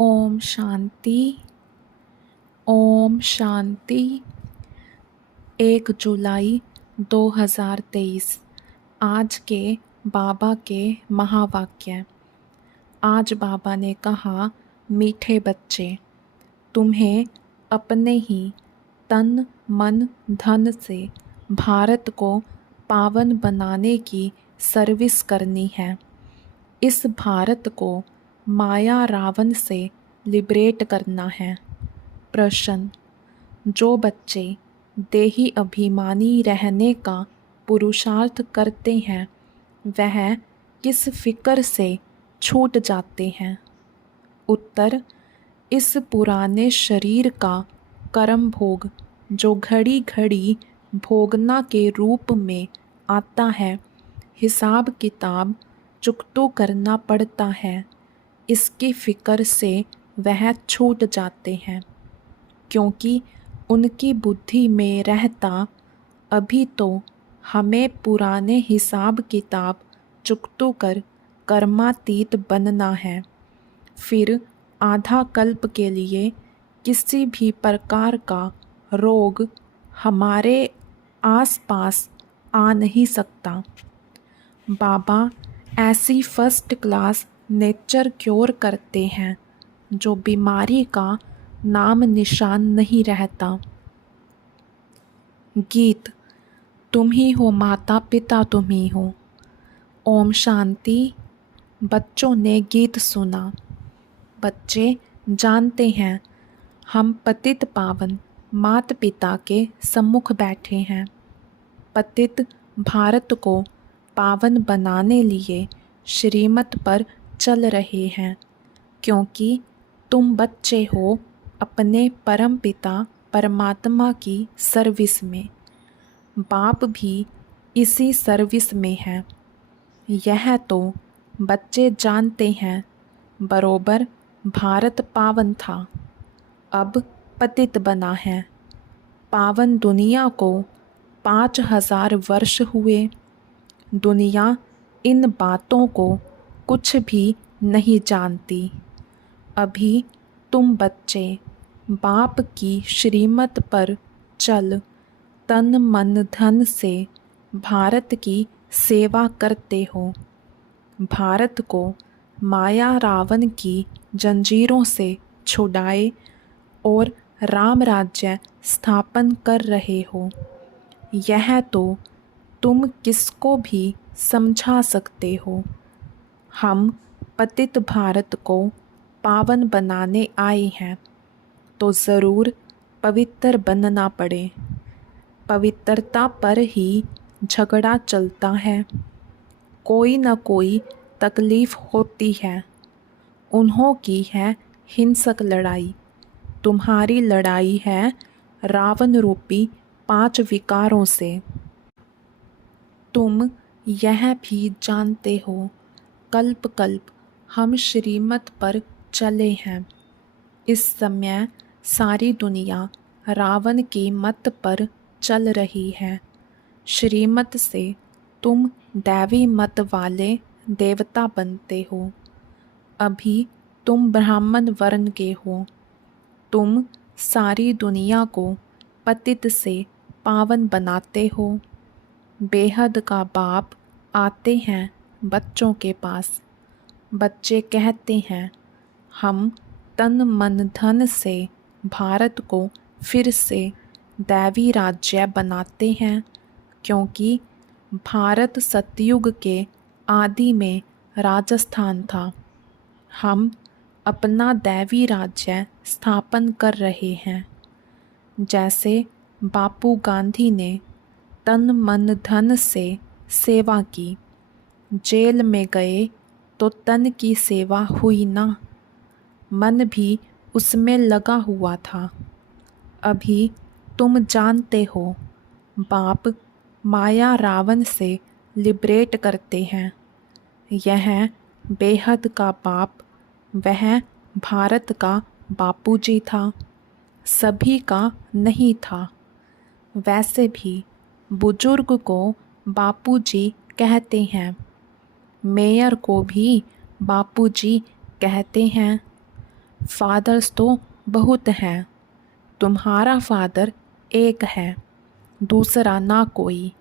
ओम शांति। ओम शांति। 1 जुलाई 2023। आज के बाबा के महावाक्य। आज बाबा ने कहा, मीठे बच्चे, तुम्हें अपने ही तन मन धन से भारत को पावन बनाने की सर्विस करनी है। इस भारत को माया रावण से लिबरेट करना है। प्रश्न: जो बच्चे देही अभिमानी रहने का पुरुषार्थ करते हैं, वह किस फिक्र से छूट जाते हैं? उत्तर: इस पुराने शरीर का कर्म भोग जो घड़ी घड़ी भोगना के रूप में आता है, हिसाब किताब चुकतो करना पड़ता है। इसकी फिक्र से वह छूट जाते हैं, क्योंकि उनकी बुद्धि में रहता, अभी तो हमें पुराने हिसाब किताब चुकतो कर कर्मातीत बनना है। फिर आधा कल्प के लिए किसी भी प्रकार का रोग हमारे आसपास आ नहीं सकता। बाबा ऐसी फर्स्ट क्लास नेचर क्योर करते हैं जो बीमारी का नाम निशान नहीं रहता। गीत: तुम ही हो माता पिता, तुम ही हो। ओम शांति। बच्चों ने गीत सुना। बच्चे जानते हैं, हम पतित पावन माता पिता के सम्मुख बैठे हैं। पतित भारत को पावन बनाने लिए श्रीमत पर चल रहे हैं, क्योंकि तुम बच्चे हो अपने परम पिता परमात्मा की सर्विस में। बाप भी इसी सर्विस में है। यह तो बच्चे जानते हैं। बरोबर भारत पावन था, अब पतित बना है। पावन दुनिया को 5000 वर्ष हुए। दुनिया इन बातों को कुछ भी नहीं जानती। अभी तुम बच्चे बाप की श्रीमत पर चल तन मन धन से भारत की सेवा करते हो। भारत को माया रावण की जंजीरों से छुड़ाए और राम राज्य स्थापन कर रहे हो। यह तो तुम किसको भी समझा सकते हो। हम पतित भारत को पावन बनाने आए हैं, तो ज़रूर पवित्र बनना पड़े। पवित्रता पर ही झगड़ा चलता है। कोई न कोई तकलीफ़ होती है। उन्हों की है हिंसक लड़ाई। तुम्हारी लड़ाई है रावण रूपी 5 विकारों से। तुम यह भी जानते हो, कल्प कल्प हम श्रीमत पर चले हैं। इस समय सारी दुनिया रावण की मत पर चल रही है। श्रीमत से तुम दैवी मत वाले देवता बनते हो। अभी तुम ब्राह्मण वर्ण के हो। तुम सारी दुनिया को पतित से पावन बनाते हो। बेहद का बाप आते हैं बच्चों के पास। बच्चे कहते हैं, हम तन मन धन से भारत को फिर से दैवी राज्य बनाते हैं, क्योंकि भारत सतयुग के आदि में राजस्थान था। हम अपना दैवी राज्य स्थापन कर रहे हैं। जैसे बापू गांधी ने तन मन धन से सेवा की। जेल में गए तो तन की सेवा हुई ना, मन भी उसमें लगा हुआ था। अभी तुम जानते हो, बाप माया रावण से लिबरेट करते हैं। यह बेहद का बाप, वह भारत का बापूजी था, सभी का नहीं था। वैसे भी बुजुर्ग को बापूजी कहते हैं, मेयर को भी बापूजी कहते हैं। फादर्स तो बहुत हैं, तुम्हारा फादर एक है, दूसरा ना कोई।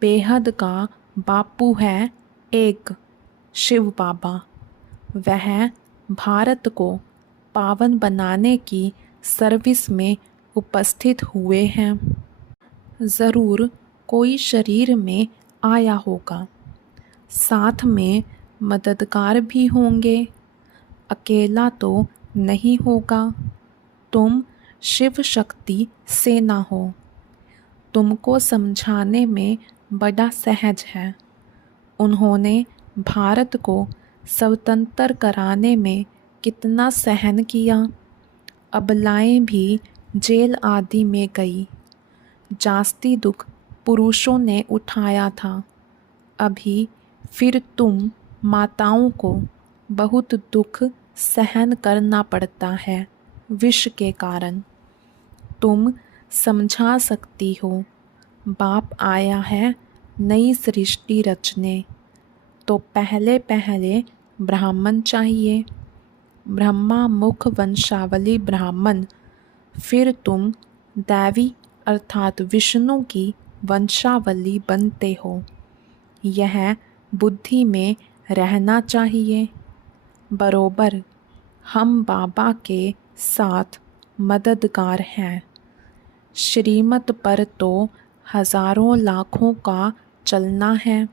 बेहद का बापू है एक, शिव बाबा। वह भारत को पावन बनाने की सर्विस में उपस्थित हुए हैं। ज़रूर कोई शरीर में आया होगा, साथ में मददगार भी होंगे, अकेला तो नहीं होगा। तुम शिव शक्ति से ना हो, तुमको समझाने में बड़ा सहज है। उन्होंने भारत को स्वतंत्र कराने में कितना सहन किया। अबलाएं भी जेल आदि में गई। जास्ती दुख पुरुषों ने उठाया था। अभी फिर तुम माताओं को बहुत दुख सहन करना पड़ता है विष के कारण। तुम समझा सकती हो, बाप आया है नई सृष्टि रचने, तो पहले पहले ब्राह्मण चाहिए, ब्रह्मा मुख वंशावली ब्राह्मण। फिर तुम दैवी अर्थात विष्णु की वंशावली बनते हो। यह बुद्धि में रहना चाहिए। बरोबर हम बाबा के साथ मददगार हैं। श्रीमत पर तो हजारों लाखों का चलना है।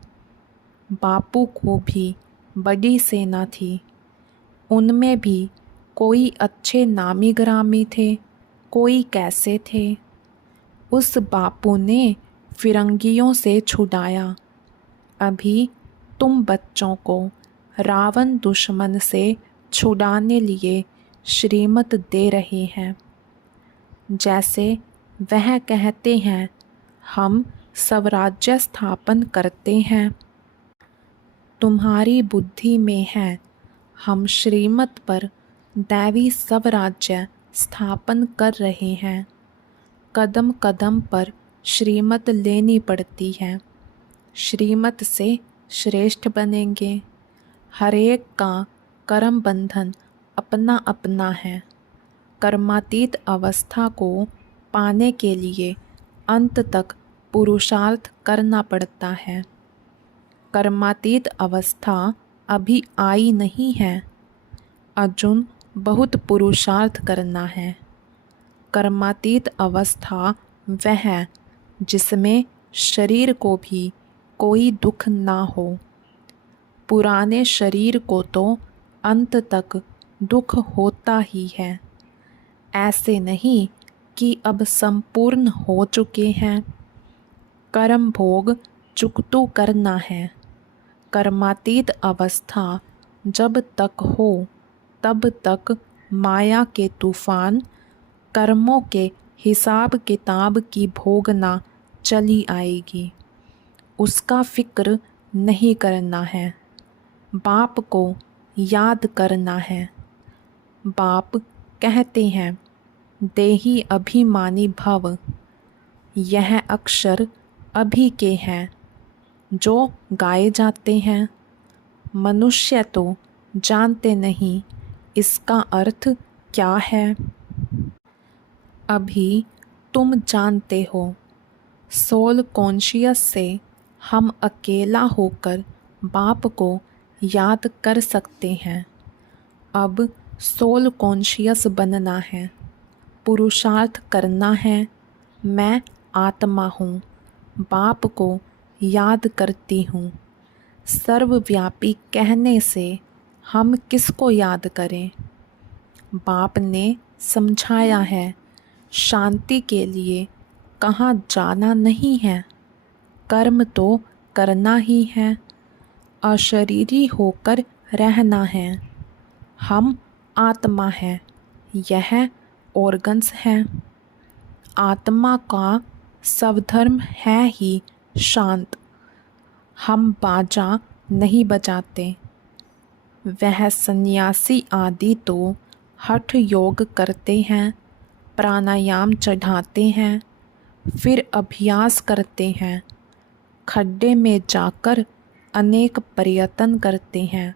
बापू को भी बड़ी सेना थी, उनमें भी कोई अच्छे नामी ग्रामी थे, कोई कैसे थे। उस बापू ने फिरंगियों से छुड़ाया। अभी तुम बच्चों को रावण दुश्मन से छुड़ाने लिए श्रीमत दे रहे हैं। जैसे वह कहते हैं, हम स्वराज्य स्थापन करते हैं। तुम्हारी बुद्धि में है, हम श्रीमत पर दैवी स्वराज्य स्थापन कर रहे हैं। कदम कदम पर श्रीमत लेनी पड़ती है। श्रीमत से श्रेष्ठ बनेंगे। हरेक का कर्म बंधन अपना अपना है। कर्मातीत अवस्था को पाने के लिए अंत तक पुरुषार्थ करना पड़ता है। कर्मातीत अवस्था अभी आई नहीं है, अर्जुन बहुत पुरुषार्थ करना है। कर्मातीत अवस्था वह है जिसमें शरीर को भी कोई दुख ना हो। पुराने शरीर को तो अंत तक दुख होता ही है। ऐसे नहीं कि अब संपूर्ण हो चुके हैं। कर्म भोग चुकतू करना है। कर्मातीत अवस्था जब तक हो तब तक माया के तूफान कर्मों के हिसाब किताब की भोगना चली आएगी। उसका फिक्र नहीं करना है, बाप को याद करना है। बाप कहते हैं, देही अभिमानी भव। यह अक्षर अभी के हैं जो गाए जाते हैं। मनुष्य तो जानते नहीं इसका अर्थ क्या है। अभी तुम जानते हो। सोल कॉन्शियस से हम अकेला होकर बाप को याद कर सकते हैं। अब सोल कॉन्शियस बनना है, पुरुषार्थ करना है। मैं आत्मा हूँ, बाप को याद करती हूँ। सर्वव्यापी कहने से हम किसको याद करें? बाप ने समझाया है, शांति के लिए कहाँ जाना नहीं है, कर्म तो करना ही है, अशरीरी होकर रहना है। हम आत्मा है, यह ऑर्गन्स हैं। आत्मा का स्वधर्म है ही शांत। हम बाजा नहीं बजाते। वह सन्यासी आदि तो हठ योग करते हैं, प्राणायाम चढ़ाते हैं, फिर अभ्यास करते हैं, खड्डे में जाकर अनेक प्रयत्न करते हैं।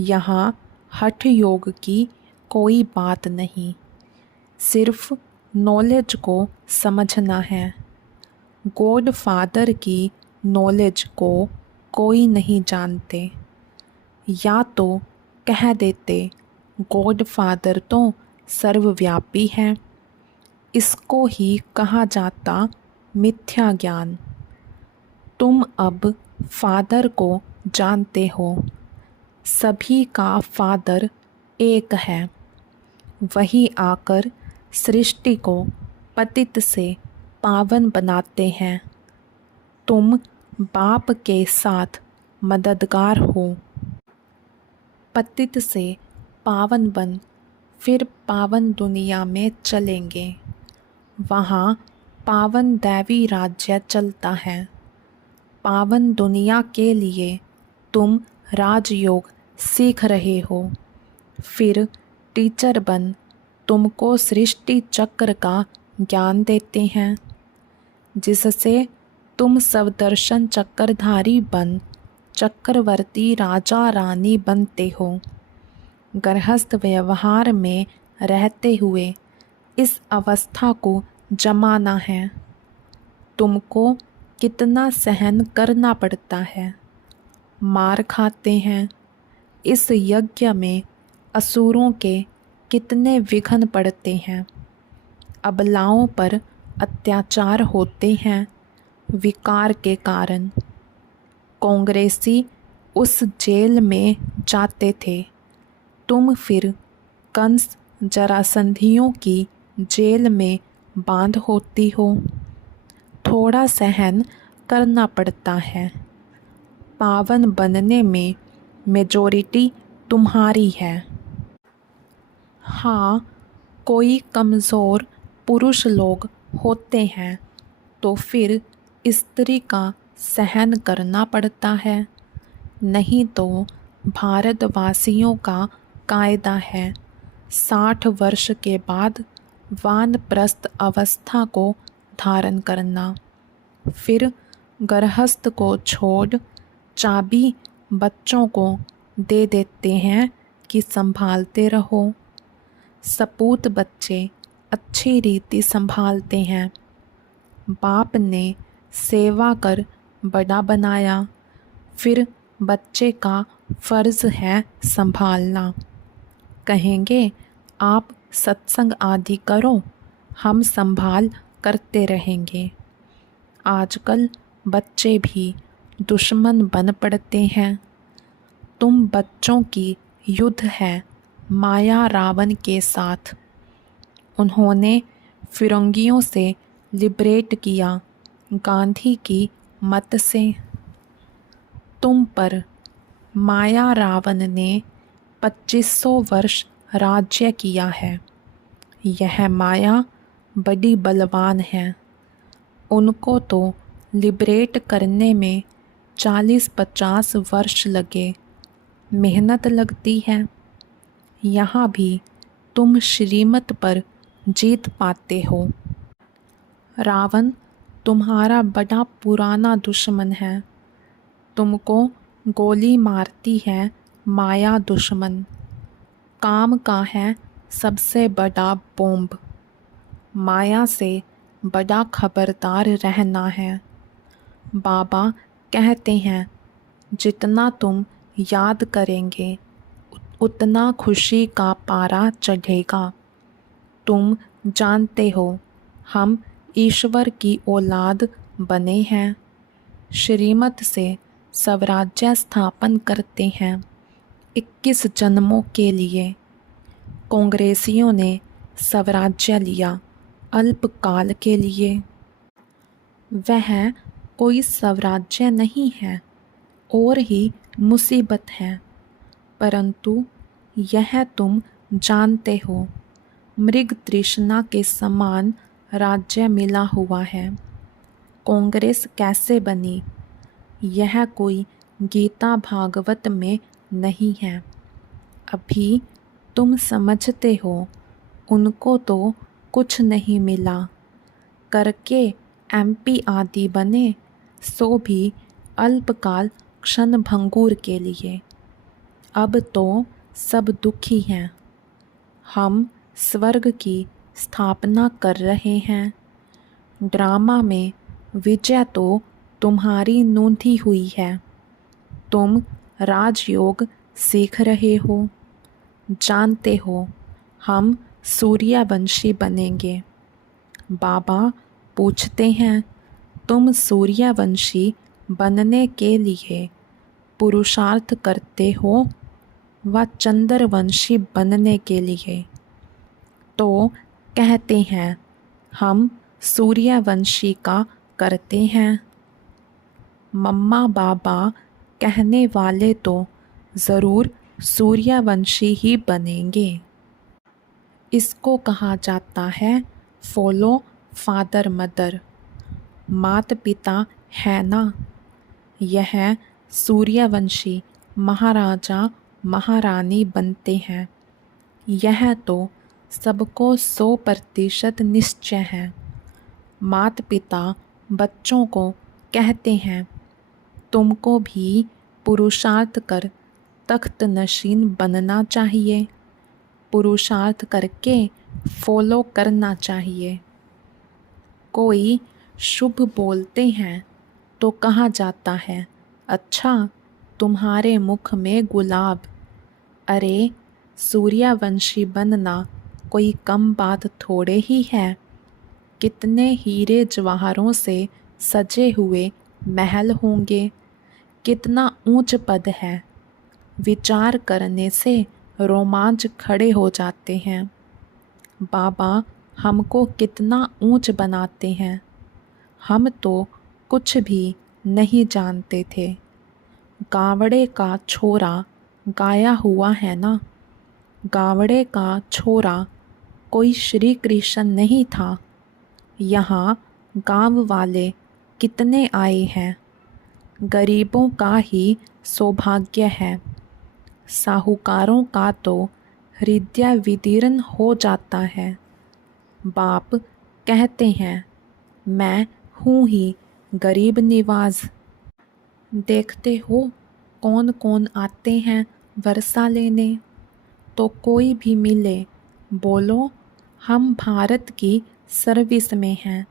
यहाँ हठ योग की कोई बात नहीं, सिर्फ नॉलेज को समझना है। गॉड फादर की नॉलेज को कोई नहीं जानते। या तो कह देते गॉड फादर तो सर्वव्यापी है, इसको ही कहा जाता मिथ्या ज्ञान। तुम अब फादर को जानते हो, सभी का फादर एक है। वही आकर सृष्टि को पतित से पावन बनाते हैं। तुम बाप के साथ मददगार हो। पतित से पावन बन फिर पावन दुनिया में चलेंगे। वहाँ पावन दैवी राज्य चलता है। पावन दुनिया के लिए तुम राजयोग सीख रहे हो। फिर टीचर बन तुमको सृष्टि चक्र का ज्ञान देते हैं, जिससे तुम सवदर्शन चक्रधारी बन चक्रवर्ती राजा रानी बनते हो। गृहस्थ व्यवहार में रहते हुए इस अवस्था को जमाना है। तुमको कितना सहन करना पड़ता है। मार खाते हैं। इस यज्ञ में असुरों के कितने विघ्न पड़ते हैं। अबलाओं पर अत्याचार होते हैं विकार के कारण। कांग्रेसी उस जेल में जाते थे, तुम फिर कंस जरासंधियों की जेल में बांध होती हो। थोड़ा सहन करना पड़ता है। पावन बनने में मेजॉरिटी तुम्हारी है। हाँ, कोई कमज़ोर पुरुष लोग होते हैं तो फिर स्त्री का सहन करना पड़ता है। नहीं तो भारतवासियों का कायदा है 60 वर्ष के बाद वानप्रस्थ अवस्था को धारण करना। फिर गृहस्थ को छोड़ चाबी बच्चों को दे देते हैं कि संभालते रहो। सपूत बच्चे अच्छी रीति संभालते हैं। बाप ने सेवा कर बड़ा बनाया, फिर बच्चे का फ़र्ज़ है संभालना। कहेंगे आप सत्संग आदि करो, हम संभाल करते रहेंगे। आजकल बच्चे भी दुश्मन बन पड़ते हैं। तुम बच्चों की युद्ध है माया रावण के साथ। उन्होंने फिरंगियों से लिबरेट किया गांधी की मत से। तुम पर माया रावण ने 2500 वर्ष राज्य किया है। यह माया बड़ी बलवान है। उनको तो लिबरेट करने में 40-50 वर्ष लगे। मेहनत लगती है। यहाँ भी तुम श्रीमत पर जीत पाते हो। रावण तुम्हारा बड़ा पुराना दुश्मन है। तुमको गोली मारती है माया दुश्मन। काम का है सबसे बड़ा बॉम्ब। माया से बड़ा खबरदार रहना है। बाबा कहते हैं जितना तुम याद करेंगे उतना खुशी का पारा चढ़ेगा। तुम जानते हो हम ईश्वर की औलाद बने हैं। श्रीमत से स्वराज्य स्थापन करते हैं 21 जन्मों के लिए। कांग्रेसियों ने स्वराज्य लिया अल्पकाल के लिए। वह कोई स्वराज्य नहीं है और ही मुसीबत है, परंतु यह तुम जानते हो मृग तृष्णा के समान राज्य मिला हुआ है। कांग्रेस कैसे बनी, यह कोई गीता भागवत में नहीं है। अभी तुम समझते हो उनको तो कुछ नहीं मिला। करके एमपी आदि बने सो भी अल्पकाल क्षण भंगुर के लिए। अब तो सब दुखी हैं। हम स्वर्ग की स्थापना कर रहे हैं। ड्रामा में विजय तो तुम्हारी नूंधी हुई है। तुम राजयोग सीख रहे हो। जानते हो हम सूर्यवंशी बनेंगे। बाबा पूछते हैं, तुम सूर्यवंशी बनने के लिए पुरुषार्थ करते हो व चंद्रवंशी बनने के लिए? तो कहते हैं, हम सूर्यवंशी का करते हैं। मम्मा बाबा कहने वाले तो ज़रूर सूर्यवंशी ही बनेंगे। इसको कहा जाता है फॉलो फादर मदर। माता पिता है ना, यह सूर्यवंशी महाराजा महारानी बनते हैं। यह तो सबको 100% निश्चय है। माता पिता बच्चों को कहते हैं, तुमको भी पुरुषार्थ कर तख्त नशीन बनना चाहिए। पुरुषार्थ करके फॉलो करना चाहिए। कोई शुभ बोलते हैं तो कहा जाता है, अच्छा तुम्हारे मुख में गुलाब। अरे सूर्यवंशी बनना कोई कम बात थोड़े ही है। कितने हीरे जवाहरों से सजे हुए महल होंगे, कितना ऊंच पद है। विचार करने से रोमांच खड़े हो जाते हैं। बाबा हमको कितना ऊंच बनाते हैं। हम तो कुछ भी नहीं जानते थे। गावड़े का छोरा गाया हुआ है ना, गावड़े का छोरा कोई श्री कृष्ण नहीं था। यहाँ गांव वाले कितने आए हैं, गरीबों का ही सौभाग्य है। साहूकारों का तो हृदय विदीर्ण हो जाता है। बाप कहते हैं, मैं हूँ ही गरीब निवाज। देखते हो कौन कौन आते हैं वर्षा लेने। तो कोई भी मिले बोलो हम भारत की सर्विस में हैं।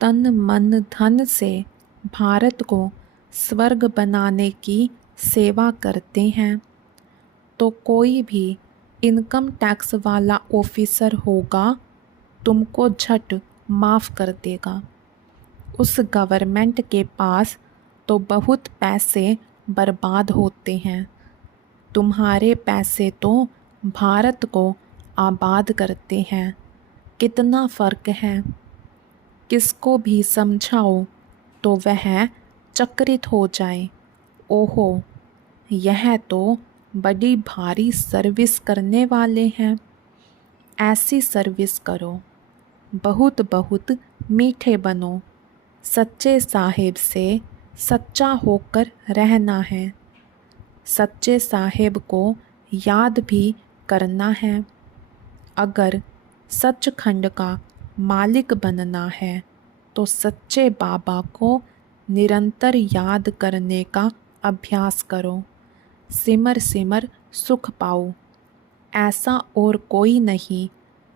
तन मन धन से भारत को स्वर्ग बनाने की सेवा करते हैं। तो कोई भी इनकम टैक्स वाला ऑफिसर होगा, तुमको झट माफ़ कर देगा। उस गवर्नमेंट के पास तो बहुत पैसे बर्बाद होते हैं। तुम्हारे पैसे तो भारत को आबाद करते हैं। कितना फ़र्क है। किसको भी समझाओ तो वह चकित हो जाए। ओहो, यह तो बड़ी भारी सर्विस करने वाले हैं। ऐसी सर्विस करो, बहुत बहुत मीठे बनो। सच्चे साहेब से सच्चा होकर रहना है। सच्चे साहेब को याद भी करना है। अगर सचखंड का मालिक बनना है तो सच्चे बाबा को निरंतर याद करने का अभ्यास करो। सिमर सिमर सुख पाओ। ऐसा और कोई नहीं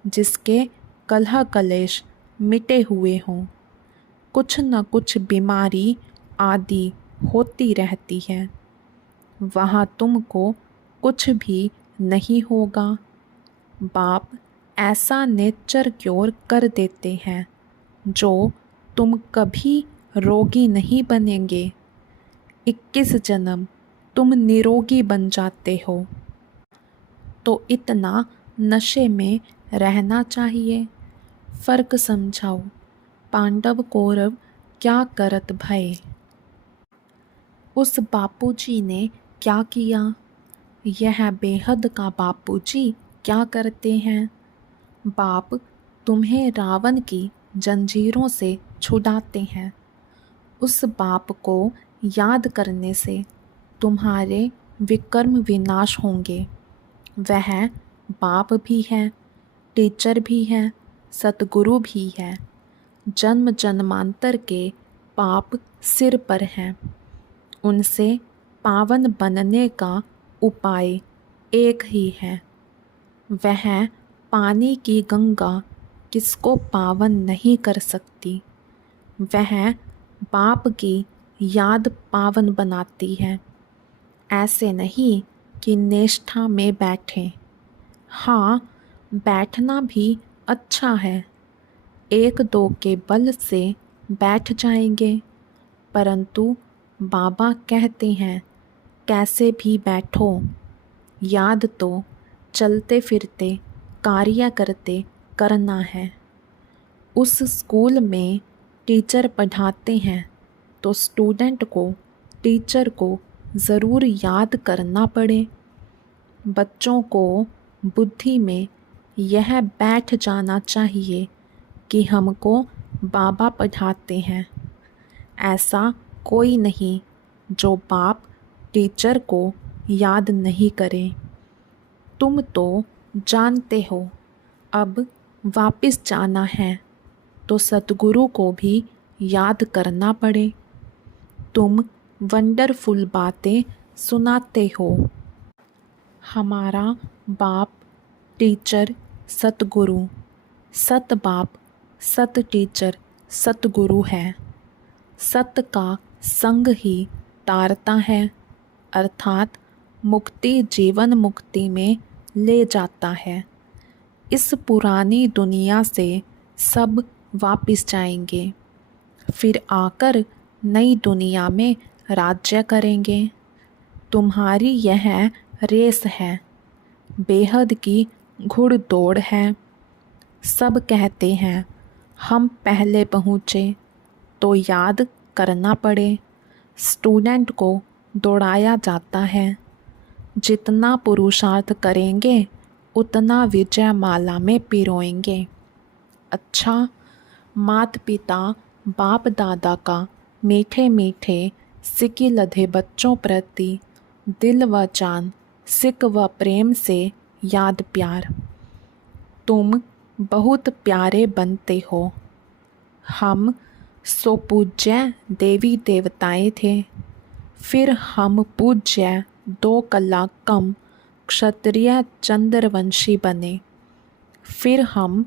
जिसके कलह कलेश मिटे हुए हों। कुछ न कुछ बीमारी आदि होती रहती है। वहाँ तुमको कुछ भी नहीं होगा। बाप ऐसा नेचर क्योर कर देते हैं जो तुम कभी रोगी नहीं बनेंगे। 21 जन्म तुम निरोगी बन जाते हो। तो इतना नशे में रहना चाहिए। फ़र्क समझाओ। पांडव कौरव क्या करत भय। उस बापूजी ने क्या किया, यह बेहद का बापूजी क्या करते हैं। बाप तुम्हें रावण की जंजीरों से छुड़ाते हैं। उस बाप को याद करने से तुम्हारे विकर्म विनाश होंगे। वह बाप भी है, टीचर भी है, सतगुरु भी है। जन्म जन्मांतर के पाप सिर पर हैं। उनसे पावन बनने का उपाय एक ही है, वह पानी की गंगा किसको पावन नहीं कर सकती। वह बाप की याद पावन बनाती है। ऐसे नहीं कि निष्ठा में बैठें। हाँ, बैठना भी अच्छा है, एक दो के बल से बैठ जाएंगे, परंतु बाबा कहते हैं कैसे भी बैठो, याद तो चलते फिरते कार्य करते करना है। उस स्कूल में टीचर पढ़ाते हैं तो स्टूडेंट को टीचर को ज़रूर याद करना पड़े। बच्चों को बुद्धि में यह बैठ जाना चाहिए कि हमको बाबा पढ़ाते हैं। ऐसा कोई नहीं जो बाप टीचर को याद नहीं करे। तुम तो जानते हो अब वापस जाना है तो सतगुरु को भी याद करना पड़े। तुम वंडरफुल बातें सुनाते हो। हमारा बाप टीचर सतगुरु, सत बाप सत टीचर सतगुरु है। सत का संग ही तारता है, अर्थात मुक्ति जीवन मुक्ति में ले जाता है। इस पुरानी दुनिया से सब वापिस जाएंगे, फिर आकर नई दुनिया में राज्य करेंगे। तुम्हारी यह रेस है, बेहद की घुड़दौड़ है। सब कहते हैं हम पहले पहुँचे, तो याद करना पड़े। स्टूडेंट को दौड़ाया जाता है। जितना पुरुषार्थ करेंगे उतना विजय माला में पिरोएंगे। अच्छा, मात पिता बाप दादा का मीठे मीठे सिक्के लधे बच्चों प्रति दिल व जान सिक व प्रेम से याद प्यार। तुम बहुत प्यारे बनते हो। हम सो पूज्य देवी देवताएं थे, फिर हम पूज्य 2 कला कम क्षत्रिय चंद्रवंशी बने, फिर हम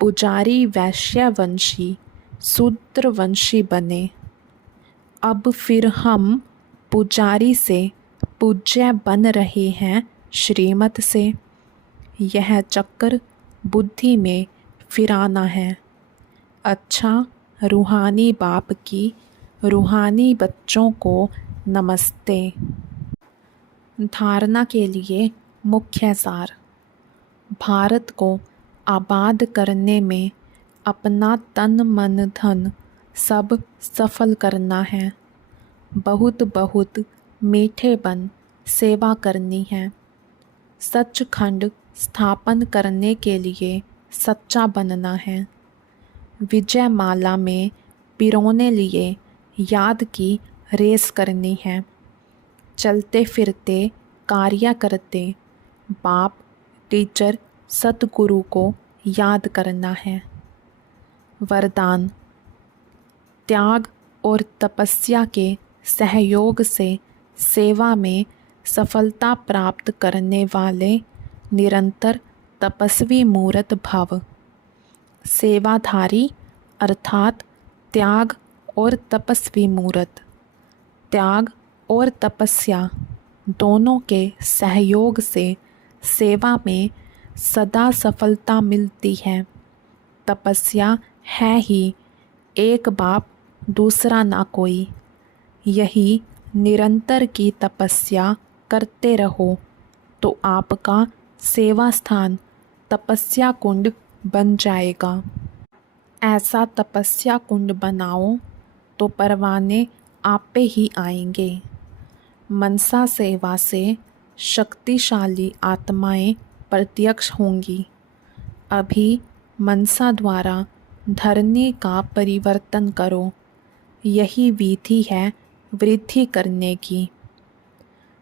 पुजारी वैश्यवंशी शूद्रवंशी बने, अब फिर हम पुजारी से पूज्य बन रहे हैं श्रीमत से। यह चक्कर बुद्धि में फिराना है। अच्छा, रूहानी बाप की रूहानी बच्चों को नमस्ते। धारणा के लिए मुख्य सार। भारत को आबाद करने में अपना तन मन धन सब सफल करना है। बहुत बहुत मीठे बन सेवा करनी है। सचखंड स्थापन करने के लिए सच्चा बनना है। विजय माला में पिरोने लिए याद की रेस करनी है। चलते फिरते कार्य करते बाप टीचर सतगुरु को याद करना है। वरदान। त्याग और तपस्या के सहयोग से सेवा में सफलता प्राप्त करने वाले निरंतर तपस्वी मूर्त भव। सेवाधारी अर्थात त्याग और तपस्वी मूर्त। त्याग और तपस्या दोनों के सहयोग से सेवा में सदा सफलता मिलती है। तपस्या है ही एक बाप दूसरा ना कोई। यही निरंतर की तपस्या करते रहो तो आपका सेवा स्थान तपस्या कुंड बन जाएगा। ऐसा तपस्या कुंड बनाओ तो परवाने आपे ही आएंगे। मनसा सेवा से शक्तिशाली आत्माएं प्रत्यक्ष होंगी। अभी मनसा द्वारा धरने का परिवर्तन करो। यही विधि है वृद्धि करने की।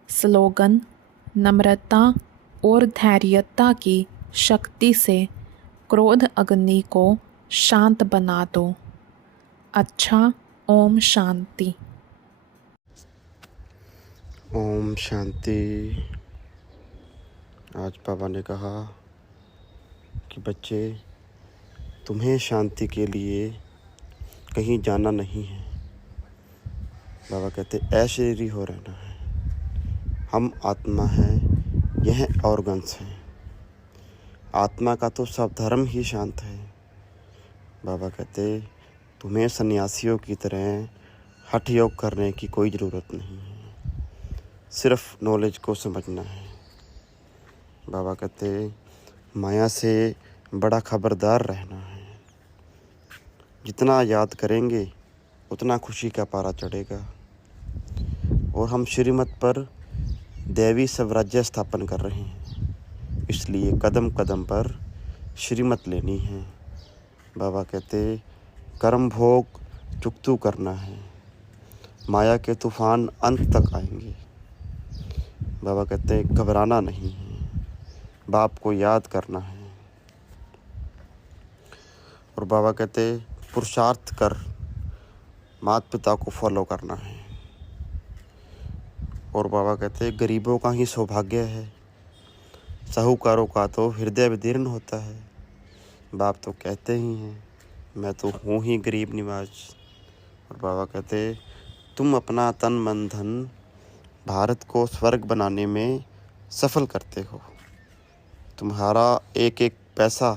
स्लोगन। नम्रता और धैर्यता की शक्ति से क्रोध अग्नि को शांत बना दो। अच्छा, ओम शांति। ओम शांति। आज बाबा ने कहा कि बच्चे, तुम्हें शांति के लिए कहीं जाना नहीं है। बाबा कहते अशरीरी हो रहना है। हम आत्मा हैं, यह ऑर्गन्स हैं। आत्मा का तो सब धर्म ही शांत है। बाबा कहते तुम्हें सन्यासियों की तरह हठ योग करने की कोई ज़रूरत नहीं है, सिर्फ नॉलेज को समझना है। बाबा कहते माया से बड़ा खबरदार रहना है। जितना याद करेंगे उतना खुशी का पारा चढ़ेगा। और हम श्रीमत पर दैवी स्वराज्य स्थापन कर रहे हैं, इसलिए कदम कदम पर श्रीमत लेनी है। बाबा कहते कर्म भोग चुकतू करना है, माया के तूफान अंत तक आएंगे। बाबा कहते घबराना नहीं है, बाप को याद करना है। और बाबा कहते पुरुषार्थ कर माता पिता को फॉलो करना है। और बाबा कहते गरीबों का ही सौभाग्य है, साहूकारों का तो हृदय विदीर्ण होता है। बाप तो कहते ही हैं मैं तो हूँ ही गरीब निवाज। और बाबा कहते तुम अपना तन मन धन भारत को स्वर्ग बनाने में सफल करते हो। तुम्हारा एक एक पैसा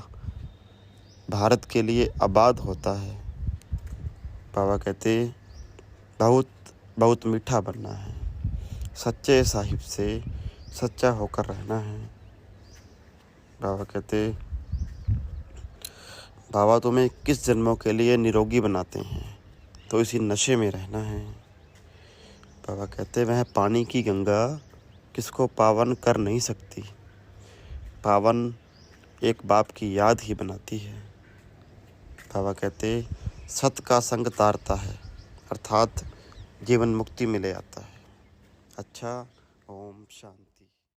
भारत के लिए आबाद होता है। बाबा कहते बहुत बहुत मीठा बनना है, सच्चे साहिब से सच्चा होकर रहना है। बाबा कहते बाबा तुम्हें किस जन्मों के लिए निरोगी बनाते हैं, तो इसी नशे में रहना है। बाबा कहते वह पानी की गंगा किसको पावन कर नहीं सकती, पावन एक बाप की याद ही बनाती है। बाबा कहते सत का संग तारता है, अर्थात जीवन मुक्ति में ले आता है। अच्छा, ओम शांति।